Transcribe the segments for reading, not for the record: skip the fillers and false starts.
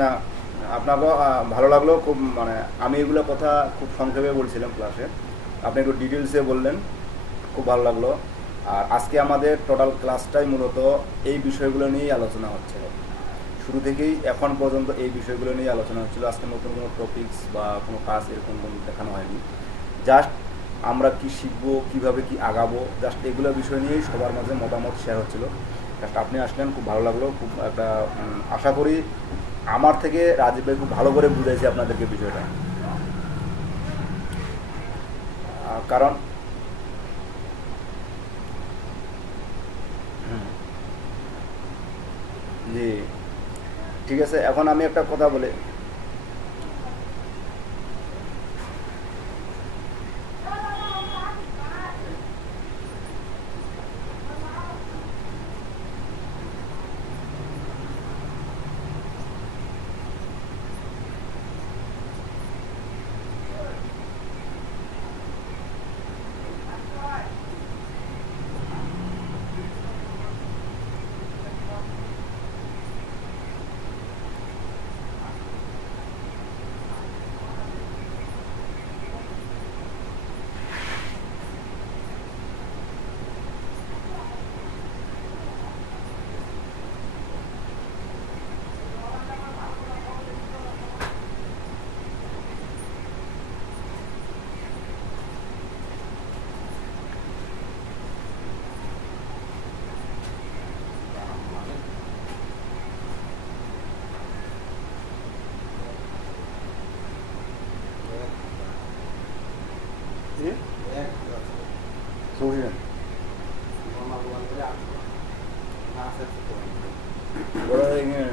না, আপনাকেও ভালো লাগলো খুব, মানে আমি এগুলো কথা খুব সংক্ষেপে বলছিলাম ক্লাসে, আপনি একটু ডিটেলসে বললেন, খুব ভালো লাগলো। আর আজকে আমাদের টোটাল ক্লাসটাই মূলত এই বিষয়গুলো নিয়েই আলোচনা হচ্ছে, শুরু থেকেই এখন পর্যন্ত এই বিষয়গুলো নিয়ে আলোচনা হচ্ছিল। আজকে নতুন কোনো টপিকস বা কোনো কাজ এরকম কোনো দেখানো হয়নি। জাস্ট আমরা কি শিখবো, কিভাবে কি আগাবো, জাস্ট এগুলো বিষয় নিয়েই সবার মাঝে মতামত শেয়ার হচ্ছিল। জাস্ট আপনি আসলেন, খুব ভালো লাগলো, খুব একটা আশা করি আমার থেকে রাজীব ভাই খুব ভালো করে বুঝাইছে আপনাদেরকে বিষয়টা। কারণ জি, ঠিক আছে, এখন আমি একটা কথা বলি। জি, শুনলেন? বড় হয়ে গিয়ে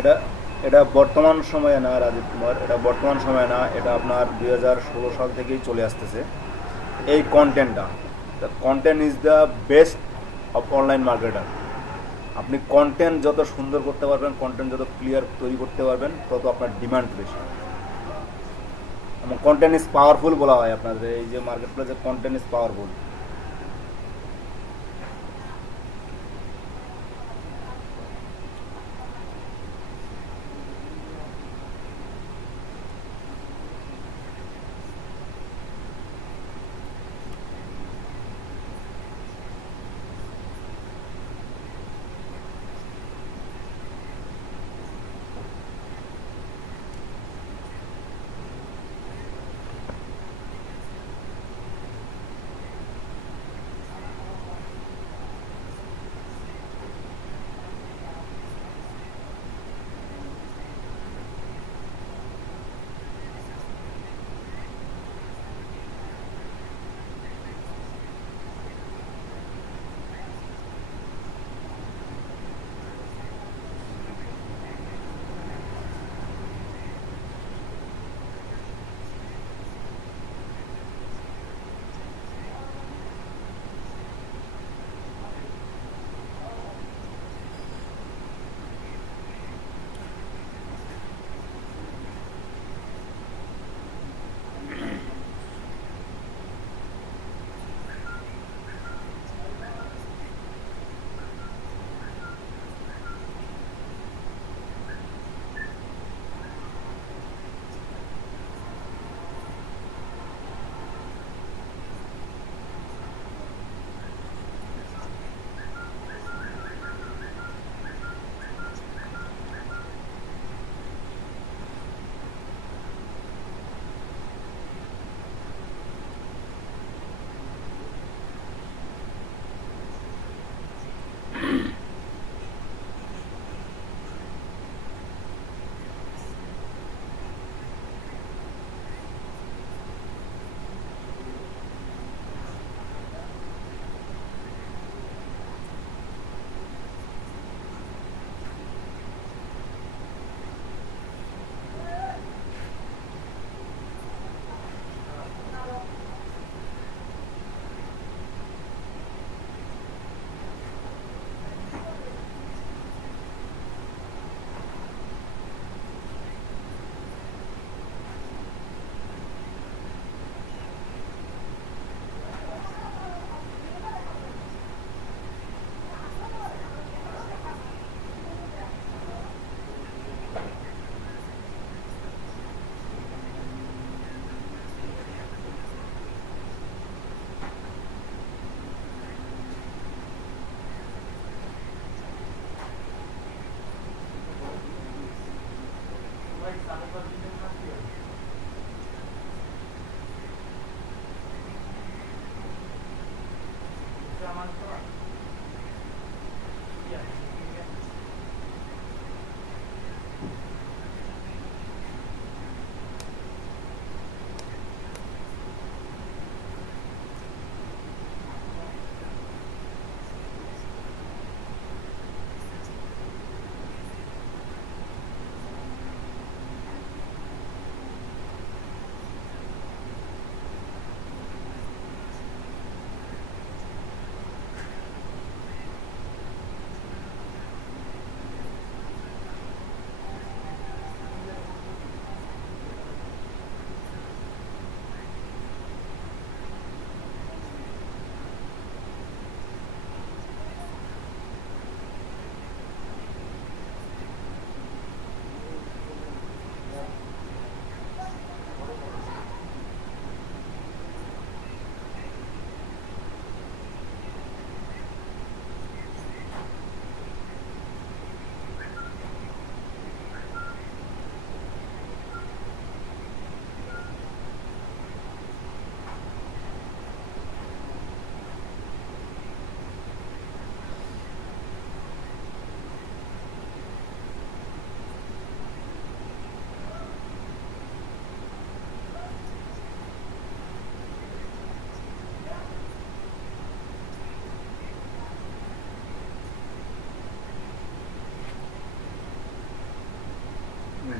এটা এটা বর্তমান সময়ে না রাজীব কুমার, এটা বর্তমান সময়ে না, এটা আপনার 2016 সাল থেকেই চলে আসতেছে এই কন্টেন্টটা। The content is the best of online marketer. আপনি কন্টেন্ট যত সুন্দর করতে পারবেন, কন্টেন্ট যত ক্লিয়ার তৈরি করতে পারবেন, তত আপনার ডিমান্ড বেশি। এবং কন্টেন্ট ইজ পাওয়ারফুল বলা হয় আপনাদের এই যে মার্কেট প্লেসে, কন্টেন্ট ইজ পাওয়ারফুল।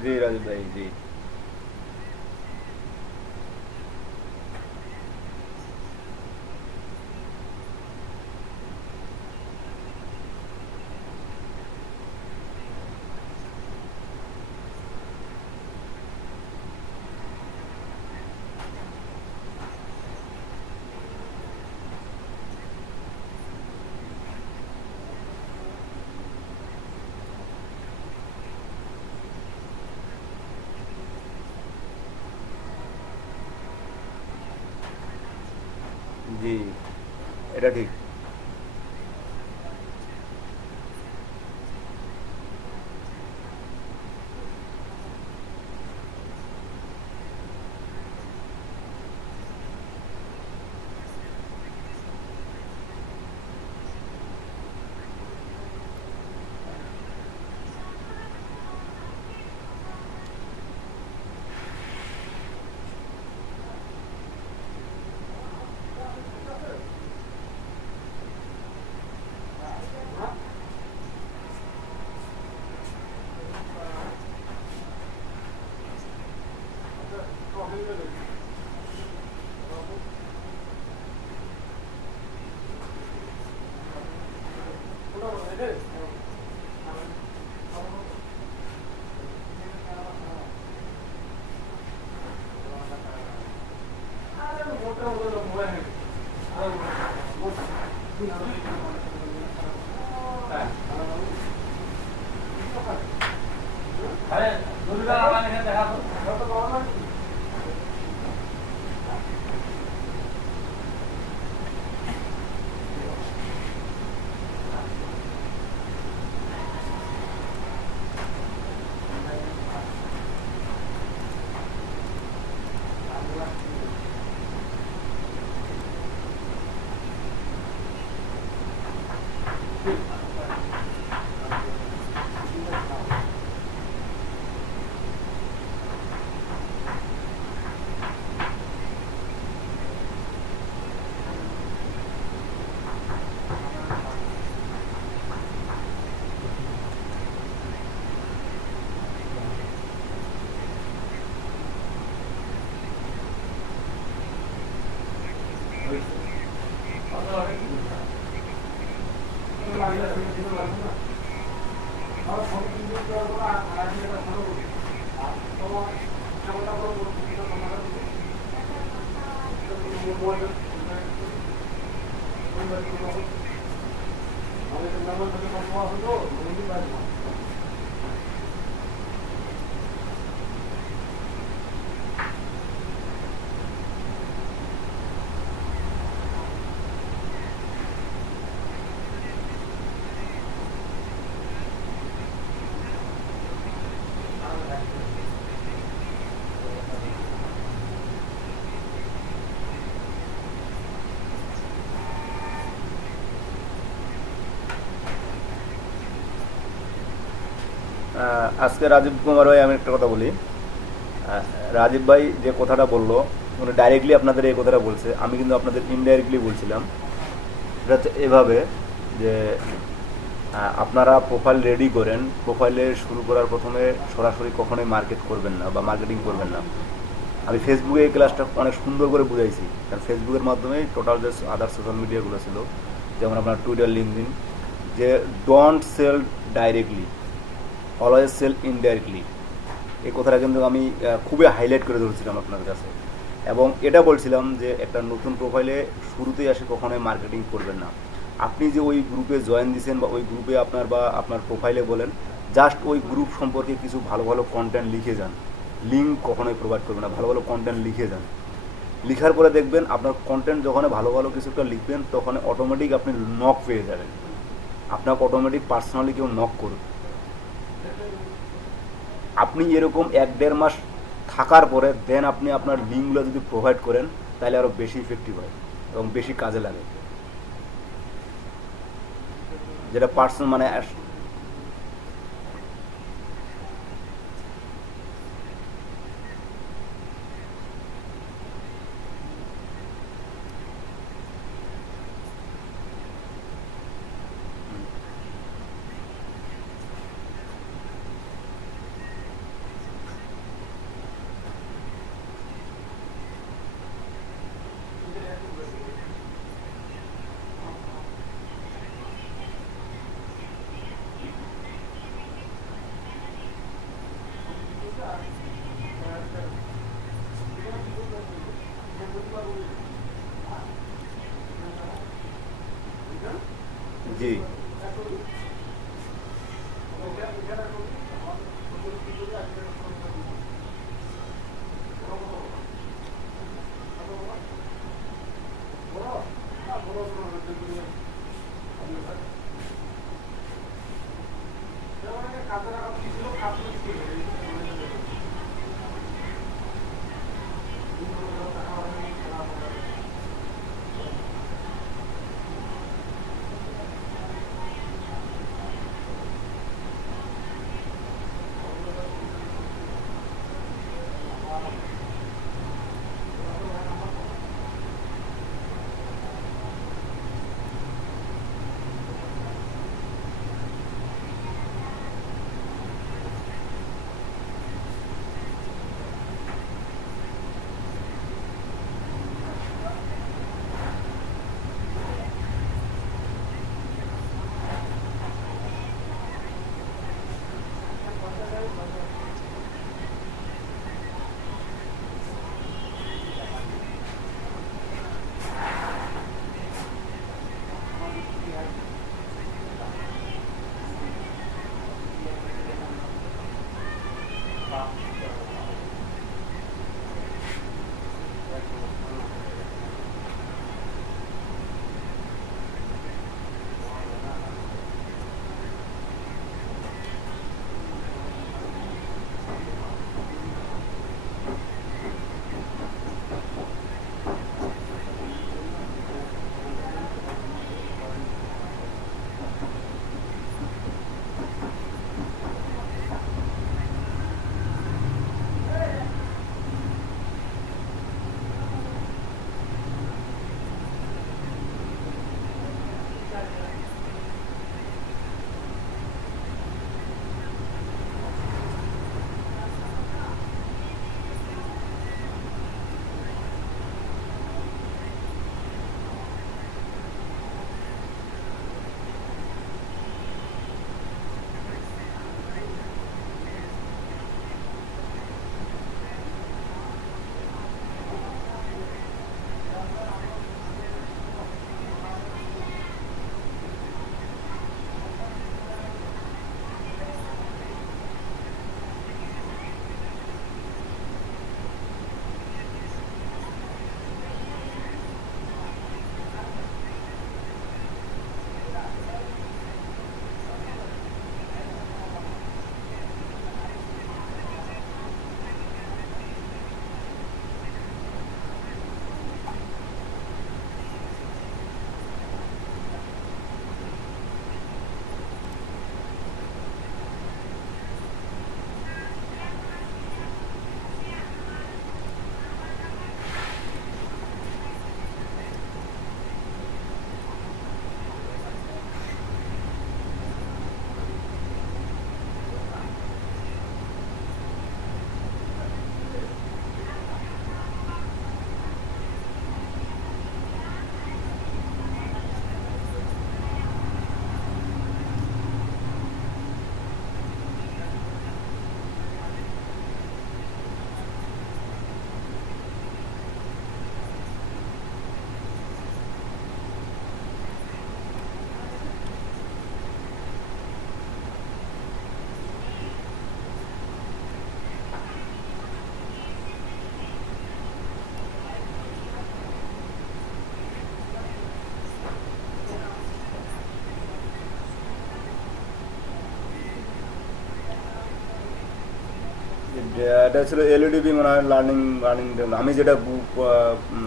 जी राजू भाई जी। জি, এটা ঠিক। আজকে রাজীব কুমার ভাই, আমি একটা কথা বলি। রাজীব ভাই যে কথাটা বললো, উনি ডাইরেক্টলি আপনাদের এই কথাটা বলছে, আমি কিন্তু আপনাদের ইনডাইরেক্টলি বলছিলাম। এটা হচ্ছে এভাবে যে আপনারা প্রোফাইল রেডি করেন, প্রোফাইলে শুরু করার প্রথমে সরাসরি কখনোই মার্কেট করবেন না বা মার্কেটিং করবেন না। আমি ফেসবুকে এই ক্লাসটা অনেক সুন্দর করে বুঝাইছি, কারণ ফেসবুকের মাধ্যমে টোটাল যে আদার সোশ্যাল মিডিয়াগুলো ছিল, যেমন আপনার টুইটার, লিঙ্কডিন, যে don't sell directly, always sell indirectly. এই কথাটা কিন্তু আমি খুবই হাইলাইট করে ধরেছিলাম আপনার কাছে, এবং এটা বলছিলাম যে একটা নতুন প্রোফাইলে শুরুতেই আসে কখনোই মার্কেটিং করবেন না। আপনি যে ওই গ্রুপে জয়েন দিয়েছেন বা ওই গ্রুপে আপনার প্রোফাইলে বলেন, জাস্ট ওই গ্রুপ সম্পর্কে কিছু ভালো ভালো কন্টেন্ট লিখে যান। লিঙ্ক কখনোই প্রোভাইড করবেন না, ভালো ভালো কন্টেন্ট লিখে যান। লিখার পরে দেখবেন আপনার কন্টেন্ট যখন ভালো ভালো কিছু একটা লিখবেন, তখন অটোমেটিক আপনি নক পেয়ে যাবেন। আপনাকে অটোমেটিক পার্সোনালি কেউ নক করবে। আপনি এরকম 1-1.5 মাস থাকার পরে দেন আপনি আপনার লিঙ্কগুলো যদি প্রোভাইড করেন, তাহলে আরও বেশি ইফেক্টিভ হয় এবং বেশি কাজে লাগে। যেটা পার্সোনাল মানে জি যে এটা ছিল এলইডিবি মনে হয় লার্নিং লার্নিং। আমি যেটা গ্রুপ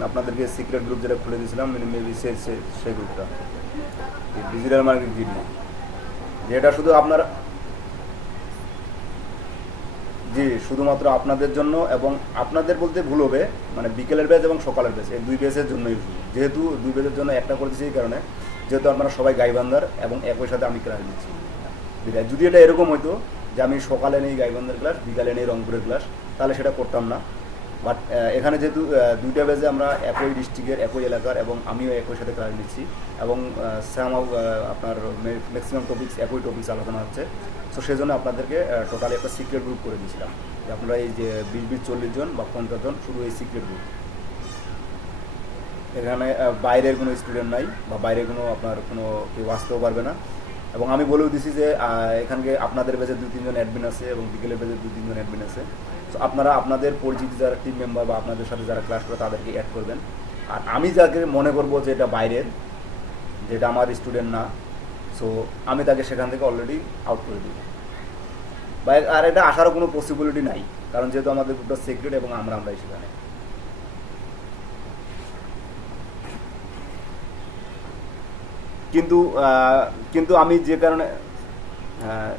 আপনাদেরকে সিক্রেট গ্রুপ যেটা খুলে দিয়েছিলাম মেবি সেই গ্রুপটা ডিজিটাল মার্কেট জিডি, যেটা শুধু আপনারা, জি শুধুমাত্র আপনাদের জন্য, এবং আপনাদের বলতে ভুল হবে, মানে বিকেলের ব্যাচ এবং সকালের ব্যাচ এই দুই ব্যাচের জন্যই শুধু। যেহেতু দুই ব্যাচের জন্য একটা করে দিচ্ছি এই কারণে, যেহেতু আপনারা সবাই গাইবান্ধার এবং একই সাথে আমি ক্লাস দিচ্ছি। যদি এটা এরকম হতো যে আমি সকালে নেই গাইবান্ধার ক্লাস, বিকালে নেই রংপুরের ক্লাস, তাহলে সেটা করতাম না। বাট এখানে যেহেতু দুইটা ব্যাচে আমরা একই ডিস্ট্রিক্টের একই এলাকার এবং আমিও একই সাথে ক্লাস নিচ্ছি, এবং আপনার ম্যাক্সিমাম টপিক্স একই টপিক্স আলোচনা হচ্ছে, সো সেই জন্য আপনাদেরকে টোটালি একটা সিক্রেট গ্রুপ করে দিয়েছিলাম যে আপনারা এই যে 20-40 জন বা 50 জন শুধু এই সিক্রেট গ্রুপ। এখানে বাইরের কোনো স্টুডেন্ট নাই বা বাইরে কোনো আপনার কোনো কেউ আসতেও পারবে না। এবং আমি বলেও দিছি যে এখানকে আপনাদের বেজে 2-3 জন অ্যাডমিন আছে এবং বিকেলের বেজে 2-3 জন অ্যাডমিন আছে। সো আপনারা আপনাদের পরিচিত যারা টিম মেম্বার বা আপনাদের সাথে যারা ক্লাস করে তাদেরকে অ্যাড করবেন। আর আমি যাকে মনে করবো যে এটা বাইরের, যেটা আমার স্টুডেন্ট না, সো আমি তাকে সেখান থেকে অলরেডি আউট করে দিই। বা আর এটা আসারও কোনো পসিবিলিটি নাই, কারণ যেহেতু আমাদের গ্রুপটা সিক্রেট এবং আমরাই সেখানে। কিন্তু কিন্তু আমি যে কারণে হ্যাঁ,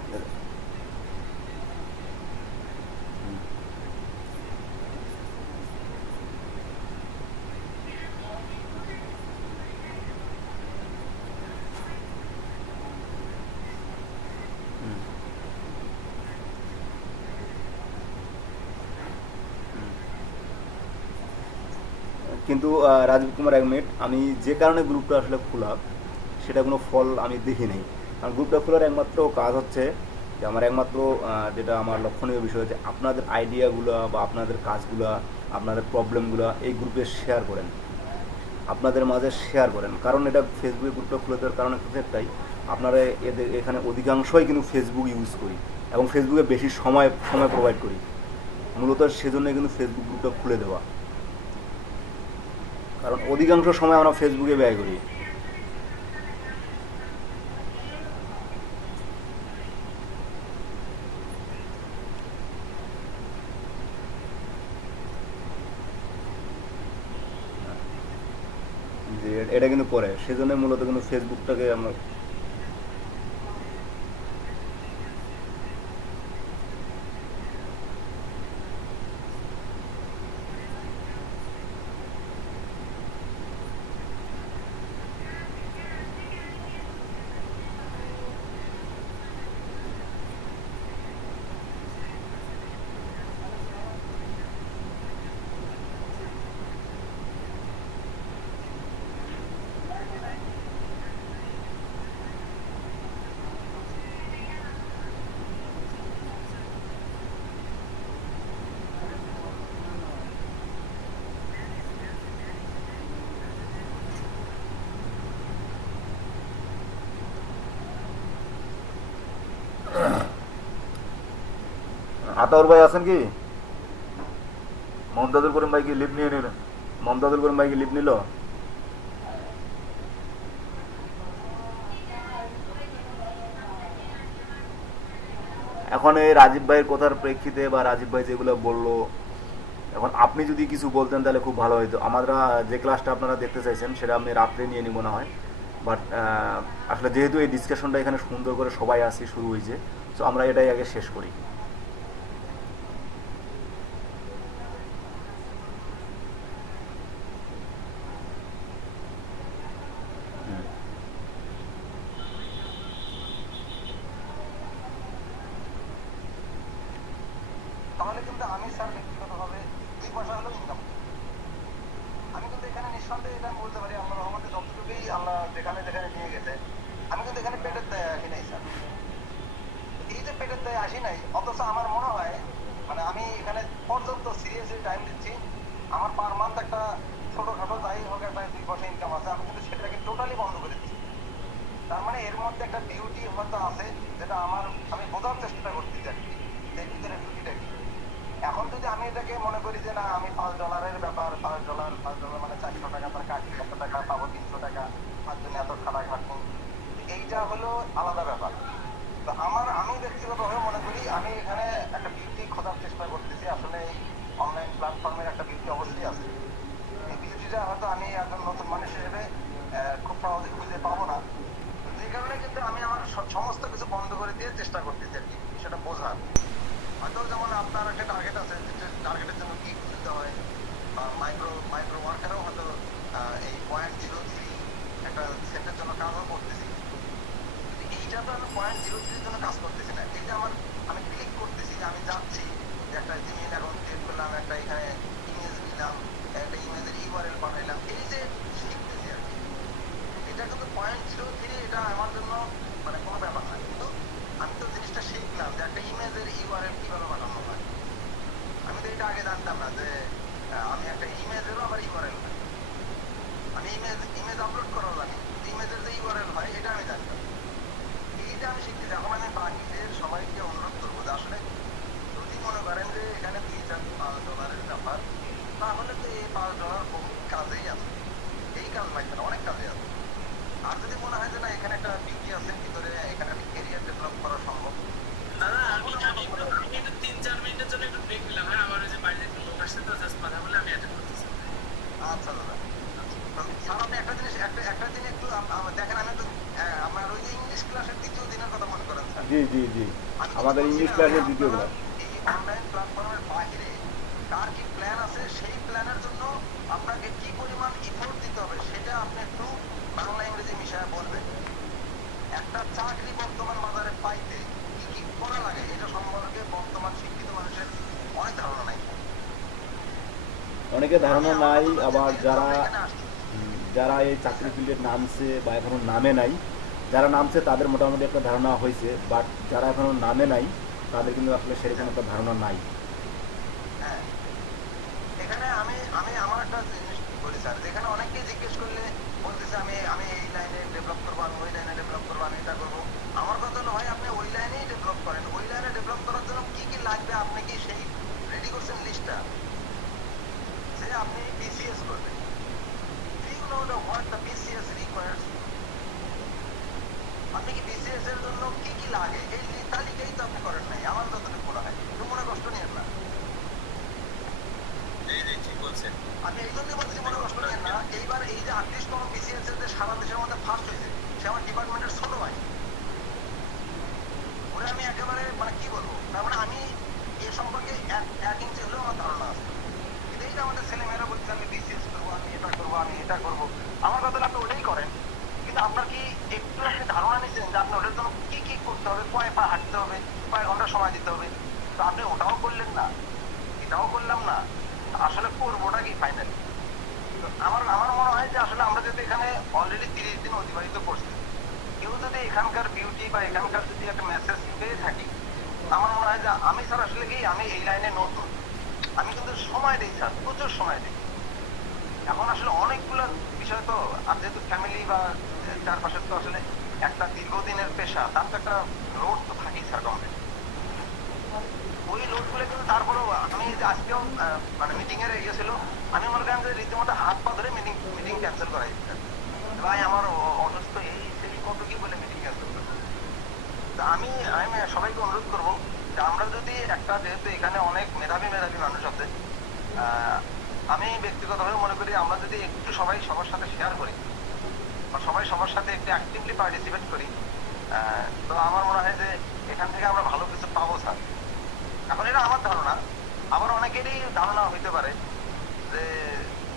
কিন্তু রাজীব কুমার, 1 মিনিট, আমি যে কারণে গ্রুপটা আসলে খোলা সেটা কোনো ফল আমি দেখি নাই। কারণ গ্রুপটা খোলার একমাত্র কাজ হচ্ছে যে আমার একমাত্র যেটা আমার লক্ষণীয় বিষয় হচ্ছে আপনাদের আইডিয়াগুলো বা আপনাদের কাজগুলো, আপনাদের প্রবলেমগুলো এই গ্রুপে শেয়ার করেন, আপনাদের মাঝে শেয়ার করেন। কারণ এটা ফেসবুকে গ্রুপটা খুলে দেওয়ার কারণ হচ্ছে একটাই, আপনারা এদের এখানে অধিকাংশই কিন্তু ফেসবুক ইউজ করি এবং ফেসবুকে বেশি সময় সময় প্রোভাইড করি, মূলত সেজন্য কিন্তু ফেসবুক গ্রুপটা খুলে দেওয়া। কারণ অধিকাংশ সময় আমরা ফেসবুকে ব্যয় করি। যে এটা কিন্তু করে, সেজন্য মূলত কিন্তু ফেসবুকটাকে আমরা আতাউর ভাই আছেন কি? মমতাজুল করিম ভাই কি লিভ নিয়ে নিল? মমতাজুল করিম ভাই কি লিভ নিল? এখন এই রাজীব ভাইয়ের কথার প্রেক্ষিতে বা রাজীব ভাই যেগুলো বললো, এখন আপনি যদি কিছু বলতেন তাহলে খুব ভালো হতো। আমরা যে ক্লাসটা আপনারা দেখতে চাইছেন সেটা আমি রাত্রে নিয়ে নিব না হয়, বাট আসলে যেহেতু এই ডিসকাশনটা এখানে সুন্দর করে সবাই আসি শুরু হয়েছে, সো আমরা এটাই আগে শেষ করি। তাহলে কিন্তু আমি স্যার ব্যক্তিগতভাবে 2 পয়সা হলেও ইনকাম, আমি কিন্তু এখানে নিঃসন্দেহে এটা বলতে পারি আল্লাহ রহমতে যতটুকুই আল্লাহ যেখানে যেখানে নিয়ে গেছে, আমি কিন্তু এখানে পেটের দায়ে আসি নাই স্যার। এই যে পেটের দায়ে আসি নাই, অথচ আমার মনে হয় মানে আমি এখানে পর্যন্ত সিরিয়াসলি টাইম দিচ্ছি, আমার পার মান্থ একটা ছোটখাটো যাই হোক একটা 2 পয়সা ইনকাম আছে, আমি কিন্তু সেটাকে টোটালি বন্ধ করে দিচ্ছি। তার মানে এর মধ্যে একটা বিউটি হয়তো আছে, যেটা আমি বোঝার চেষ্টা করতেছি আর কি, এর ভিতরে বিউটিটা কি। এখন যদি আমি এটাকে মনে করি যে না আমি $5 ব্যাপার, $5 মানে 400 টাকা তার কাটলে 100 টাকা পাবো, 300 টাকা, 5 জন এত খাটাখাটনি, এইটা হলো আলাদা ব্যাপার। তো আমি ব্যক্তিগতভাবে মনে করি আমি এখানে একটা বিউটি খোঁজার চেষ্টা করতেছি। পার্সেন্টের জন্য কাজও করতেছি, এইটা তো আমি 0.03 জন্য কাজ করতেছি না। এই যে আমি ক্লিক করতেছি, যে আমি যাচ্ছি, যে একটা জিমেইল অ্যাকাউন্ট ক্রিয়েট করলাম, একটা এখানে ইমেজ নিলাম, একটা ইমেজের ইউআরএল বানাইলাম, এই যে শিখতেছি আর কি, এটা কিন্তু 0.03, এটা আমার জন্য মানে কোনো ব্যাপার না। কিন্তু আমি তো জিনিসটা শিখলাম যে একটা ইমেজের ইউআরএল কিভাবে বানানো হয়। আমি তো এটা আগে জানতাম না যে আমি একটা ইমেজেরও আবার ইউআরএল হয়। আমি ইমেজ আপলোড করাও জানি, ইমেজের যে ইউআরএল হয় এটা আমি জানতাম। এইটা আমি শিখতেছি। এখন আমি বাকিদের সবাইকে অনুরোধ করবো যে আসলে যদি মনে করেন যে এখানে $2-4-5 ব্যাপার, তাহলে তো এই $5 বহু কাজেই আছে, এই কাজ লাগবে না, অনেক কাজে আছে। আর যদি মনে হয় যে না এখানে একটা বিউটি আছে ভিতরে, এখানে একটা ক্যারিয়ার ডেভেলপ করা সম্ভব, দাদা আমি একটু 3-4 মিনিটের জন্য একটু ব্রেক নিলাম। হ্যাঁ, আমার ওই যে বাড়িতে একটু লোক আসছে, তো জাস্ট কথা বলে আমি অ্যাটেন্ড করতেছি। আচ্ছা দাদা। স্যার আপনি একটা জিনিস একটু দেখেন, আমি একটু আমার ওই যে ইংলিশ ক্লাসের 2য় দিনের কথা মনে করেন স্যার। জি জি জি, আমি আমাদের ইংলিশ ক্লাসের 2য় ক্লাস। এই অনলাইন প্ল্যাটফর্মের বাইরে কার কি প্ল্যান আছে, সেই প্ল্যানের জন্য আপনাকে কি পরিমাণ ইফোর্ট দিতে হবে সেটা আপনি একটু বাংলা ইংরেজি মিশায় বলবেন। একটা চাকরি বর্তমান বাজারে পাইতে কি কি করা লাগে এটা সম্পর্কে বর্তমান শিক্ষিত মানুষের অনেক ধারণা নাই। অনেকে ধারণা নাই, আবার যারা এখানে আসছি, যারা এই চাকরি ফিল্ডে নামছে বা এখনো নামে নাই, যারা নামছে তাদের মোটামুটি একটা ধারণা হয়েছে, বাট যারা এখনো নামে নাই তাদের কিন্তু আসলে সেরকম একটা ধারণা নাই। হ্যাঁ, এখানে আমি আমি আমার একটা জিনিস বলি স্যার, যেখানে অনেককে জিজ্ঞেস করলে বলতেছে আমি আমি এই লাইনে ডেভেলপ করবো, আমি ওই লাইনে ডেভেলপ করবো, আমি এটা করবো। আমার কথা হলো ভাই আপনি ওই লাইনেই ডেভেলপ করেন। ওই লাইনে ডেভেলপ করার জন্য কি কি লাগবে আপনি কি সেই রেডি করছেন লিস্টটা? যে আপনি বিসিএস করবেন, do you know what the BCS requires? আপনি কি বিসিএস এর জন্য কি কি লাগে এই তালিকাই তো আপনি করেন নাই, আমার যতটুকু মনে হয়। তো মনে কষ্ট নিয়েন না, ঠিক বলছেন। আমি এই জন্যই বলছি মনে কষ্ট নিয়েন না। এইবার এই যে 38তম বিসিএস এর যে সারা দেশের মধ্যে ফার্স্ট হয়েছে, সে আমার ডিপার্টমেন্টের ছোট ভাই। ওরে আমি একেবারে মানে কি বলবো, তার মানে আমি এ সম্পর্কে এক ইঞ্চি হলেও আমার ধারণা আছে। কিন্তু এই যে আমাদের ছেলেমেয়েরা বলছে আমি বিসিএস করবো, আমি এটা করবো, আমি এটা করবো, আমার কথা হলো আপনি ওটাই করেন। কিন্তু আপনার কি একটু আপনি ধারণা নিচ্ছেন যে আপনি ওটার জন্য কি কি করতে হবে, কয় পা হাঁটতে হবে, কয় ঘন্টা সময় দিতে হবে? তো আপনি ওটাও করলেন না, এটাও করলাম না, আসলে করবোটা কি ফাইনালি? আমার আমার মনে হয় যে আসলে আমরা যদি এখানে অলরেডি 30 দিন অতিবাহিত করছি, কেউ যদি এখানকার বিউটি বা এখানকার যদি একটা মেসেজ পেয়ে থাকি, আমার মনে হয় যে আমি স্যার আসলে কি আমি এই লাইনে নতুন, আমি কিন্তু সময় দিই স্যার, প্রচুর সময় দিই। এখন আসলে অনেকগুলো বিষয় তো, আর যেহেতু ফ্যামিলি বা চারপাশে তো আসলে একটা দীর্ঘদিনের পেশা, তার তো একটা লোড তো থাকেই স্যার কমবে। ওই লোডগুলো কিন্তু তারপরেও আমি যে আজকেও মানে মিটিং এর ইয়ে ছিল, আমি মনে করেন যে রীতিমতো হাত পা ধরে মিটিং ক্যান্সেল করাই ভাই আমার অসুস্থ এই সেই কত কি বলে মিটিং ক্যান্সেল করবো। তো আমি আমি সবাইকে অনুরোধ করবো যে আমরা যদি একটা, যেহেতু এখানে অনেক মেধাবী মানুষ আছে, আমি ব্যক্তিগতভাবে মনে করি আমরা যদি একটু সবাই সবার সাথে শেয়ার করি বা সবাই সবার সাথে একটু অ্যাক্টিভলি পার্টিসিপেট করি, তো আমার মনে হয় যে এখান থেকে আমরা ভালো কিছু পাবো স্যার। এখন এটা আমার ধারণা, আবার অনেকেরই ধারণা হইতে পারে যে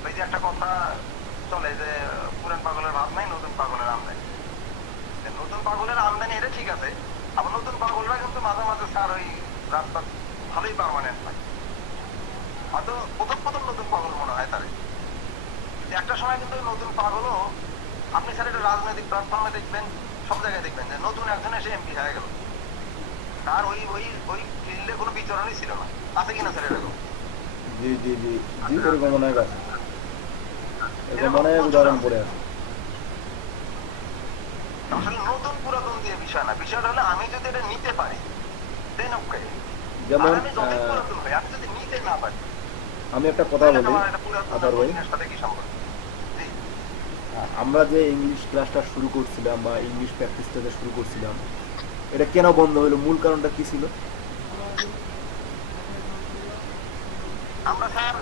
ওই যে একটা কথা চলে যে পুরান পাগলের ভাব নাই, নতুন পাগলের আমদানি। নতুন পাগলের আমদানি এটা ঠিক আছে, আবার নতুন পাগলরা কিন্তু মাঝে মাঝে স্যার ওই রাস্তা ভালোই পার্মানেন্ট হয়, হয়তো প্রথম নতুন পাগল মনে হয় তাদের। একটা সময় কিন্তু নতুন পাগলও আপনি স্যার এটা রাজনৈতিক প্ল্যাটফর্মে দেখবেন, সব জায়গায় দেখবেন যে নতুন একজন এসে এমপি হয়ে গেল, তার ওই ওই ওই ফিল্ডে কোনো বিচরণই ছিল না। আছে কিনা স্যার এরকম? জি জি জি জি, এরকম অনেক আছে, এরকম অনেক উদাহরণ পড়ে আছে। আসলে নতুন পুরাতন দিয়ে বিষয় না, বিষয়টা হলো আমি যদি এটা নিতে পারি দেন ওকে। যেমন আমি যতই পুরাতন হই, আমি যদি নিতে না পারি, আমি একটা কথা তাহলে বলি, আমার এটা পুরাতন আদার ভাই, নতুনের সাথে কি সম্পর্ক? জি, আমরা যে ইংলিশ ক্লাসটা শুরু করছিলাম বা ইংলিশ প্র্যাকটিসটা যে শুরু করছিলাম, এটা কেন বন্ধ হলো? মূল কারণটা কি ছিল? আমরা স্যার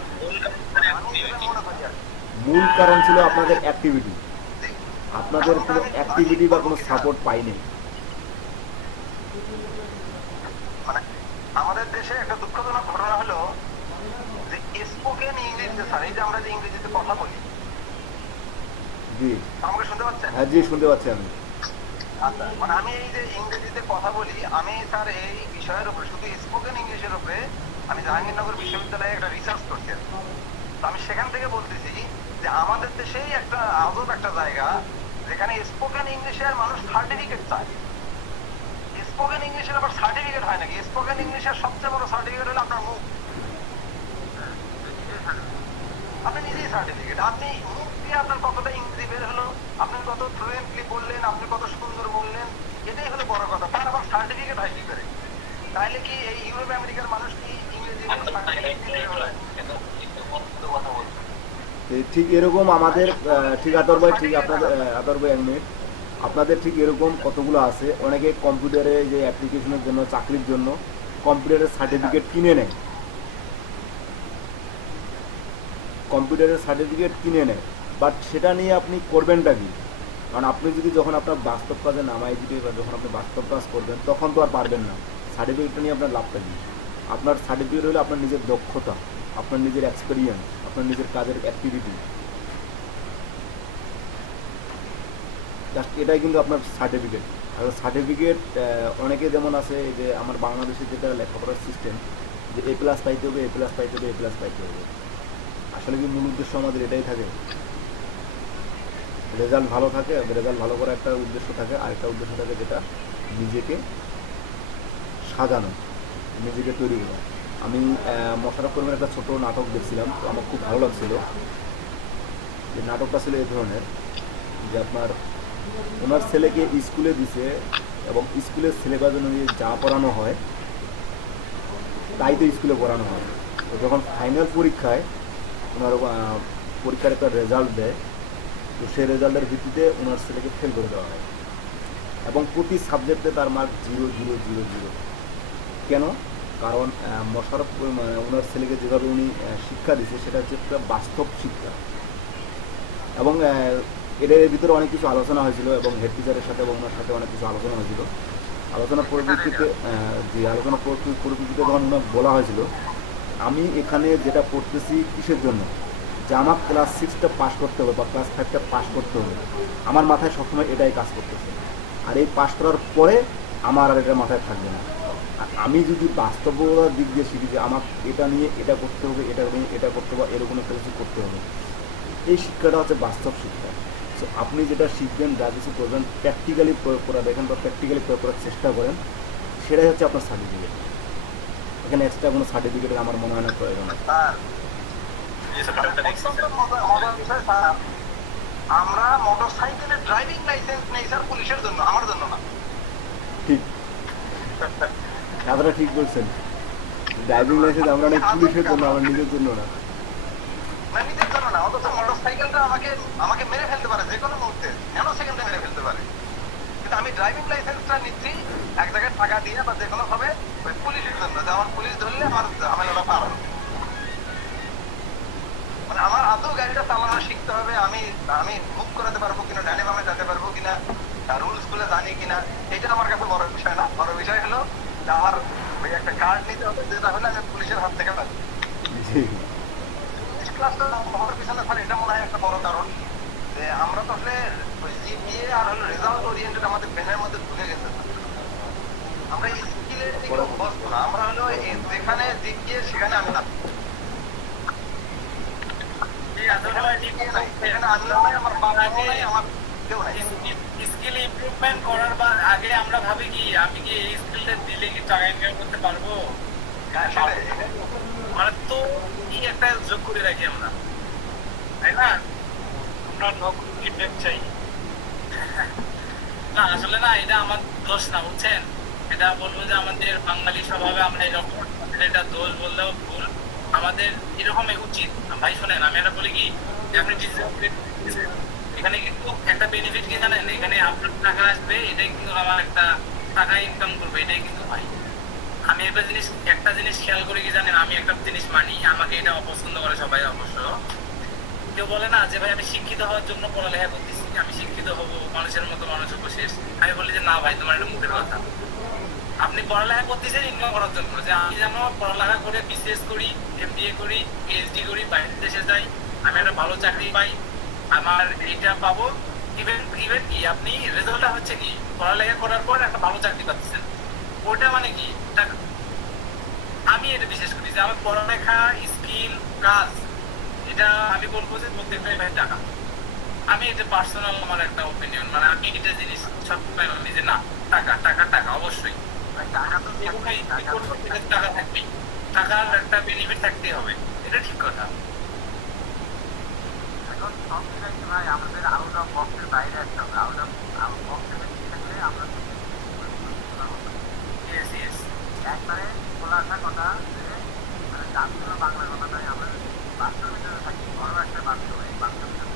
আমি যেটা মনে করি আর কি, মূল কারণ ছিল আপনাদের অ্যাক্টিভিটি, জি, আপনাদের কোনো অ্যাক্টিভিটি বা কোনো সাপোর্ট পাইনি। মানে আমাদের দেশে একটা দুঃখজনক ঘটনা হলো যে স্পোকেন ইংলিশ যে স্যার, এই যে আমরা যে ইংরেজিতে কথা বলি, জি। আমাকে শুনতে পাচ্ছেন? হ্যাঁ জি, শুনতে পাচ্ছি আমি। আচ্ছা, মানে আমি এই যে ইংরেজিতে কথা বলি, আমি স্যার এই বিষয়ের উপরে শুধু স্পোকেন ইংলিশের উপরে আমি জাহাঙ্গীরনগর বিশ্ববিদ্যালয়ে একটা রিসার্চ করছি আর কি। তো আমি সেখান থেকে বলতেছি যে আমাদের দেশেই একটা আজব একটা জায়গা যেখানে স্পোকেন ইংলিশের মানুষ সার্টিফিকেট চায়। স্পোকেন ইংলিশের আবার সার্টিফিকেট হয় নাকি? স্পোকেন ইংলিশের সবচেয়ে বড় সার্টিফিকেট হলো আপনার মুখ। আপনি নিজেই সার্টিফিকেট, আপনি মুখ দিয়ে আপনার কতটা ইংরেজি বের হলো, আপনি কত ফ্লুয়েন্টলি বললেন, আপনি কত সুন্দর বললেন, এটাই হলো বড় কথা। তার আবার সার্টিফিকেট হয় কি করে? তাইলে কি এই ইউরোপ আমেরিকার মানুষ কি ইংরেজি সার্টিফিকেট দিয়ে বের হয়? ঠিক এরকম আমাদের ঠিক আতর ভাই, ঠিক আপনাদের আতর ভাই 1 মিনিট, আপনাদের ঠিক এরকম কতগুলো আছে, অনেকে কম্পিউটারে যে অ্যাপ্লিকেশনের জন্য, চাকরির জন্য কম্পিউটারের সার্টিফিকেট কিনে নেয়, কম্পিউটারের সার্টিফিকেট কিনে নেয়, বাট সেটা নিয়ে আপনি করবেনটা কি? কারণ আপনি যদি যখন আপনার বাস্তব কাজে নামাই দিবে বা যখন আপনি বাস্তব কাজ করবেন তখন তো আর পারবেন না। সার্টিফিকেটটা নিয়ে আপনার লাভটা কি? আপনার সার্টিফিকেট হলো আপনার নিজের দক্ষতা, আপনার নিজের এক্সপিরিয়েন্স, আপনার নিজের কাজের অ্যাক্টিভিটি, জাস্ট এটাই কিন্তু আপনার সার্টিফিকেট। আর সার্টিফিকেট অনেকে যেমন আছে যে আমার বাংলাদেশে যেটা লেখাপড়ার সিস্টেম, যে এ প্লাস পাইতে হবে, এ প্লাস পাইতে হবে, এ প্লাস পাইতে হবে। আসলে কি মূল উদ্দেশ্য আমাদের এটাই থাকে? রেজাল্ট ভালো থাকে, রেজাল্ট ভালো করার একটা উদ্দেশ্য থাকে, আরেকটা উদ্দেশ্য থাকে যেটা নিজেকে সাজানো, নিজেকে তৈরি করা। আমি মোশাররফ করিমের একটা ছোট নাটক দেখছিলাম, তো আমার খুব ভালো লাগছিল। যে নাটকটা ছিল এই ধরনের যে আপনার ওনার ছেলেকে স্কুলে দিছে এবং স্কুলের সিলেবাস অনুযায়ী যা পড়ানো হয় তাই তো স্কুলে পড়ানো হয়। তো যখন ফাইনাল পরীক্ষায় ওনার পরীক্ষার একটা রেজাল্ট দেয়, তো সেই রেজাল্টের ভিত্তিতে ওনার ছেলেকে ফেল করে দেওয়া হয় এবং প্রতি সাবজেক্টে তার মার্ক 0 0 0 0। কেন? কারণ মোশাররফ মানে ওনার ছেলেকে যেভাবে উনি শিক্ষা দিচ্ছে সেটা হচ্ছে একটা বাস্তব শিক্ষা। এবং এর ভিতরে অনেক কিছু আলোচনা হয়েছিল এবং হেড টিচারের সাথে এবং ওনার সাথে অনেক কিছু আলোচনা হয়েছিল। আলোচনার পরিপ্রেক্ষিতে যে আলোচনার পরিপ্রেক্ষিতে যখন ওনার বলা হয়েছিল আমি এখানে যেটা পড়তেছি কিসের জন্য, যে আমার ক্লাস 6টা পাস করতে হবে বা ক্লাস 5টা পাস করতে হবে, আমার মাথায় সবসময় এটাই কাজ করতেছে। আর এই পাস করার পরে আমার আর এটা মাথায় থাকবে না। আর আমি যদি বাস্তবতার দিক দিয়ে শিখি যে আমার এটা নিয়ে এটা করতে হবে, এটা নিয়ে এটা করতে হবে, এরকম একটা কিছু করতে হবে, এই শিক্ষাটা হচ্ছে বাস্তব শিক্ষা। সো আপনি যেটা শিখবেন, যা কিছু করবেন, প্র্যাকটিক্যালি প্রয়োগ করা দেখেন বা প্র্যাকটিক্যালি প্রয়োগ করার চেষ্টা করেন, সেটাই হচ্ছে আপনার সার্টিফিকেট। এখানে এক্সট্রা কোনো সার্টিফিকেটের আমার মনে হয় না প্রয়োজন আছে। অত্যন্ত মজার বিষয় স্যার, আমরা মোটরসাইকেলের ড্রাইভিং লাইসেন্স নেই স্যার পুলিশের জন্য, আমার জন্য না। ঠিক, আপনারা ঠিক বলছেন। ড্রাইভিং লাইসেন্স আমরা অনেক পুলিশের জন্য, আমার নিজের জন্য না। মানে নিজের জন্য না, অথচ মোটরসাইকেলটা আমাকে আমাকে মেরে ফেলতে পারে যে কোনো মুহূর্তে, ন্যানো সেকেন্ডে মেরে ফেলতে পারে। কিন্তু আমি ড্রাইভিং লাইসেন্সটা নিচ্ছি এক জায়গায় টাকা দিয়ে বা যে কোনো ভাবে ওই পুলিশের জন্য, যে আমার পুলিশ ধরলে আমার ঝামেলাটা পার হবে। মানে আমার আদৌ গাড়িটা চালানো শিখতে হবে, আমি আমি মুভ করাতে পারবো কিনা, ডানে বামে যেতে পারবো কিনা, রুলস গুলো জানি কিনা, এটা আমার কাছে বড় বিষয় না। বড় বিষয় হলো যে আমার ওই একটা কার্ড নিতে হবে যেটা হলে আমি পুলিশের হাত থেকে পাবো। জি পুলিশ ক্লাসটা হওয়ার পিছনে স্যার এটা মনে হয় একটা বড় কারণ, যে আমরা তো আসলে ওই জিপিএ আর হলো রেজাল্ট ওরিয়েন্টেড আমাদের ব্রেনের মধ্যে ঢুকে গেছে। আমরা স্কিলের দিকে অভ্যস্ত না, আমরা হলো যেখানে জিপিএ সেখানে আমি না, সেখানে আমিও নাই, আমার বাবাও নাই, আমার কেউ নাই। স্কিল ইমপ্রুভমেন্ট করার আগে আমরা ভাবি কি আমি কি এই স্কিলটা দিলে কি টাকা ইনকাম করতে পারবো, হ্যাঁ, সেটাই। মানে তো কি একটা যোগ করে রাখি আমরা, তাই না? আমরা নকল ফিডব্যাক চাই না, আসলে না, এটা আমার দোষ না, বুঝছেন? এটা বলবো যে আমাদের বাঙালি স্বভাবে আমরা এরকম, এটা দোষ বললেও ভুল, আমাদের এরকমই উচিত। ভাই শোনেন, আমি এটা বলি কি, যে আপনি ডিজিটাল এখানে কিন্তু একটা বেনিফিট কি জানেন, এখানে আপনার টাকা আসবে, এটাই কিন্তু আমার একটা টাকা ইনকাম করবে, এটাই কিন্তু ভাই। আমি একটা জিনিস খেয়াল করি কি জানেন, আমি একটা জিনিস মানি, আমাকে এটা অপছন্দ করে সবাই অবশ্য। কেউ বলে না যে ভাই আমি শিক্ষিত হওয়ার জন্য পড়ালেখা করতেছি, আমি শিক্ষিত হবো, মানুষের মতো মানুষ হবো শেষ। আমি বলি যে না ভাই, তোমার এটা মুখের কথা। আপনি পড়ালেখা করতেছেন ইনকাম করার জন্য, যে আমি যেন পড়ালেখা করে বিসিএস করি, এমবিএ করি, পিএইচডি করি, বাইরের দেশে যাই, আমি একটা ভালো চাকরি পাই, আমার এইটা পাবো। ইভেন ইভেন কি আপনি রেজাল্টটা হচ্ছে কি পড়ালেখা করার পর একটা ভালো চাকরি পাচ্ছেন, ওটা মানে কি টাকা। আমি এটা বিশেষ করি যে আমার পড়ালেখা, স্কিল, কাজ, এটা আমি বলবো যে প্রত্যেকটাই ভাই টাকা। আমি এটা পার্সোনাল আমার একটা ওপিনিয়ন, মানে আমি এটা জিনিস সবসময় মানি যে না, টাকা টাকা টাকা অবশ্যই। যেকোনোই কি করবো সেটাতে টাকা থাকবেই, টাকার একটা বেনিফিট থাকতেই হবে, এটা ঠিক কথা। এখন সব জায়গায় ভাই আমাদের আউট অফ বক্সের বাইরে আসতে হবে। আউট অফ বক্সের বেশি থাকলে আমরা ইয়েস ইয়েস। একবারে খোলা আসা কথা যে মানে জাতীয় বাংলা কথা নয়, আমরা যদি বাস্তব ভিতরে থাকি, বড় একটা বাস্তব, এই বাস্তব ভিতরে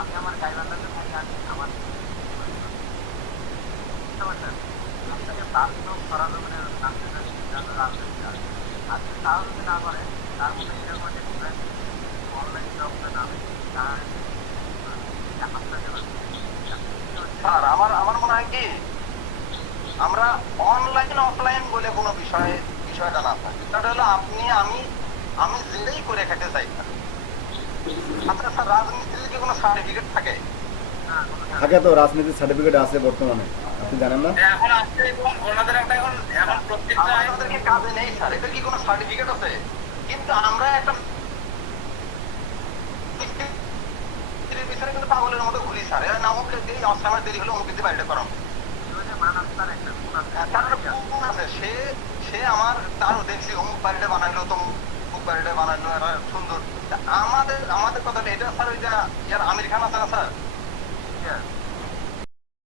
আমি আমার গাইবান্ধাতে থাকি, আমি আমার বুঝতে পারছেন, আজকে বাস্তব সরাসরি রাজনীতি আছে। আজকে তাও যদি না করে তার মধ্যে এরকম একটা ডিফারেন্স অনলাইন জবটা নামে তার আপনাকে স্যার আমার আমার মনে হয় কি আমরা অনলাইন অফলাইন বলে কোনো বিষয়টা না থাকে, বিষয়টা হলো আপনি আমি আমি যেটাই করে খেতে চাই না। আচ্ছা স্যার, রাজনীতিতে কি কোনো সার্টিফিকেট থাকে? থাকে তো, রাজনীতির সার্টিফিকেট আছে বর্তমানে, আপনি জানেন না? এখন আসছে এবং ওনাদের একটা এখন প্রত্যেকটা আমাদেরকে কাজে নেই স্যার, এটা কি কোনো সার্টিফিকেট আছে? কিন্তু আমরা একটা পিছনে কিন্তু পাগলের মতো ঘুরি স্যার, এরা নামক এই অসময় দেরি হলে অমুক বাড়িটা করাম। মানবতার একটা গুণ আছে। তার একটা গুণ আছে, সে সে আমার তারও দেখছি অমুক বাড়িটা বানাইলো তো অমুক বাড়িটা বানাইলো, এরা সুন্দর। তা আমাদের আমাদের কথাটা এটা স্যার, ওইটা ইয়ার আমির খান আছে না স্যার, Yes.